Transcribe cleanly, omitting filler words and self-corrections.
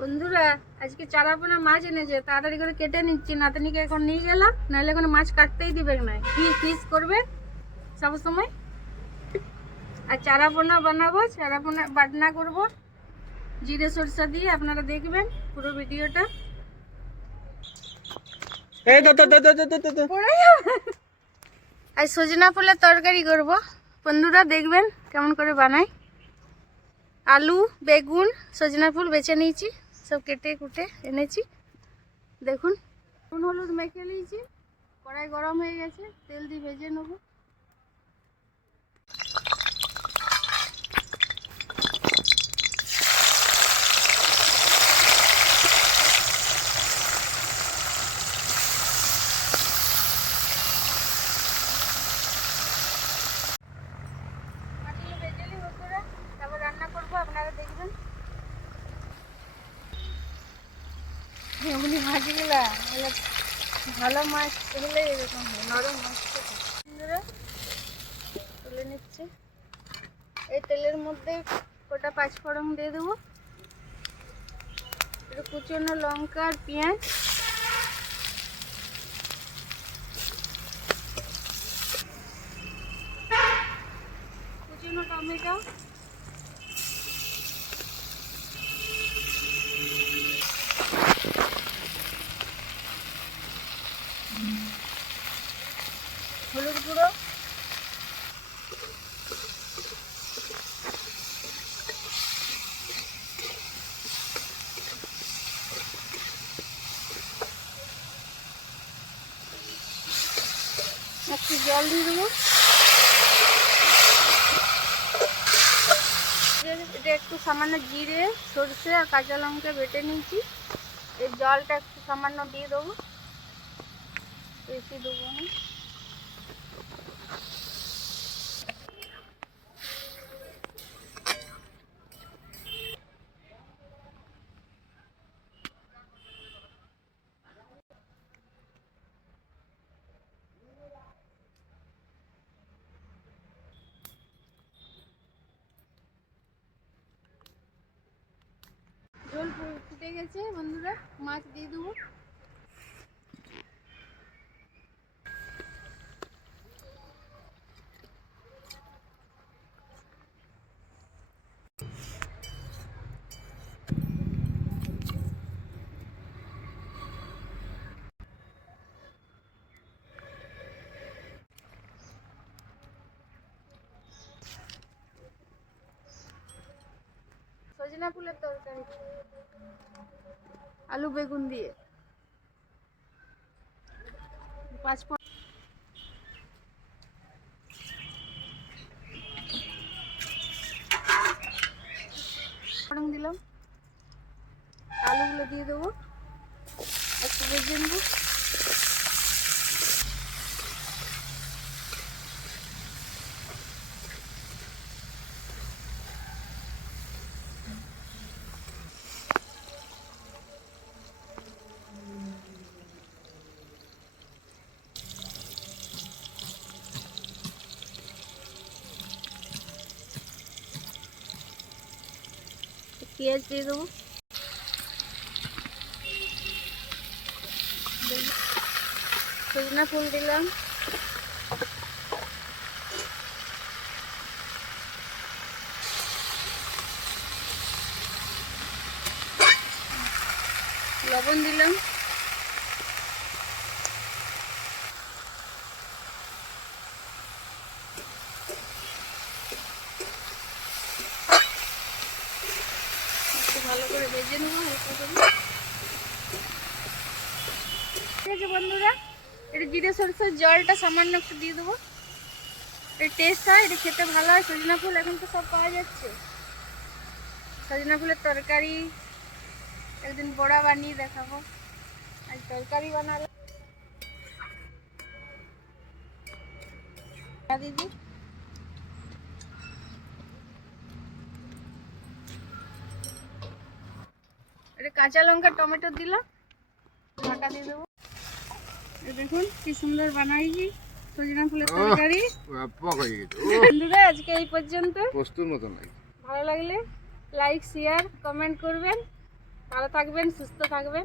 বন্ধুরা আজকে চারাপোনা মাছ এনেছে, তাড়াতাড়ি করে কেটে নিচ্ছি। নাতনিকে এখন নিয়ে গেলাম, নাহলে কোনো মাছ কাটতেই দিবে না। ফিস করবে সব সময়। আর চারাপোনা বানাবো, চারাপোনা বাটনা করব জিরে সরষা দিয়ে। আপনারা দেখবেন পুরো ভিডিওটা। আর সজনা ফুলের তরকারি করব, বন্ধুরা দেখবেন কেমন করে বানাই। আলু, বেগুন, সজনা ফুল বেছে নিয়েছি, সব কেটে কুটে এনেছি। দেখুন নুন হলুদ মেখে নিয়েছি, কড়াই গরম হয়ে গেছে, তেল দিয়ে ভেজে নেব। ভেজে নিই বন্ধুরা, তারপর রান্না করবো, আপনারা দেখবেন। এমনি ভাজিগুলা ভালো মাছ হলে এরকম হয়, নরম মাছ তুলে নিচ্ছে। এই তেলের মধ্যে কটা পাঁচফোড়ন দিয়ে দেবো, একটু কুচনো লঙ্কা আর পেঁয়াজ, কুচনো টমেটো, হলুদ গুঁড়ো, একটু জল দিয়ে দেবো। এটা একটু সামান্য জিরে, সরষে আর কাঁচা লঙ্কা বেটে নিয়েছি। এই জলটা একটু সামান্য দিয়ে দেবো, বেশি দেবো না। ঝোল ফুটে গেছে বন্ধুরা, মাছ দিয়ে দেবো। সজনা ফুলের তরকারি আলু বেগুন দিয়ে, পাঁচফোড়ন দিলাম, আলুগুলো দিয়ে দেবো, একটু ভেজে নেবো। পেঁয়াজ দিয়ে দেবো, সজনা ফুল দিলাম, লবণ দিলাম, ভালো করে ভেজে নেবো হালকা করে। ঠিক আছে বন্ধুরা, এটা জিরে সরষের জলটা সামান্য একটু দিয়ে দেবো। এটা টেস্ট হয়, এটা খেতে ভালো হয়। সজনা ফুল এখন তো সব পাওয়া যাচ্ছে। সজনা ফুলের তরকারি একদিন বড়া বানিয়ে দেখাবো, আজ তরকারি বানালাম। দিদি এটা কাঁচা লঙ্কা টমেটো দিলাম, ঢাকা দিয়ে দেবো। দেখুন কি সুন্দর বানাইছি সজনা ফুলের তরকারি। বন্ধুরা আজকে এই পর্যন্ত। ভালো লাগলে লাইক শেয়ার কমেন্ট করবেন। ভালো থাকবেন, সুস্থ থাকবেন।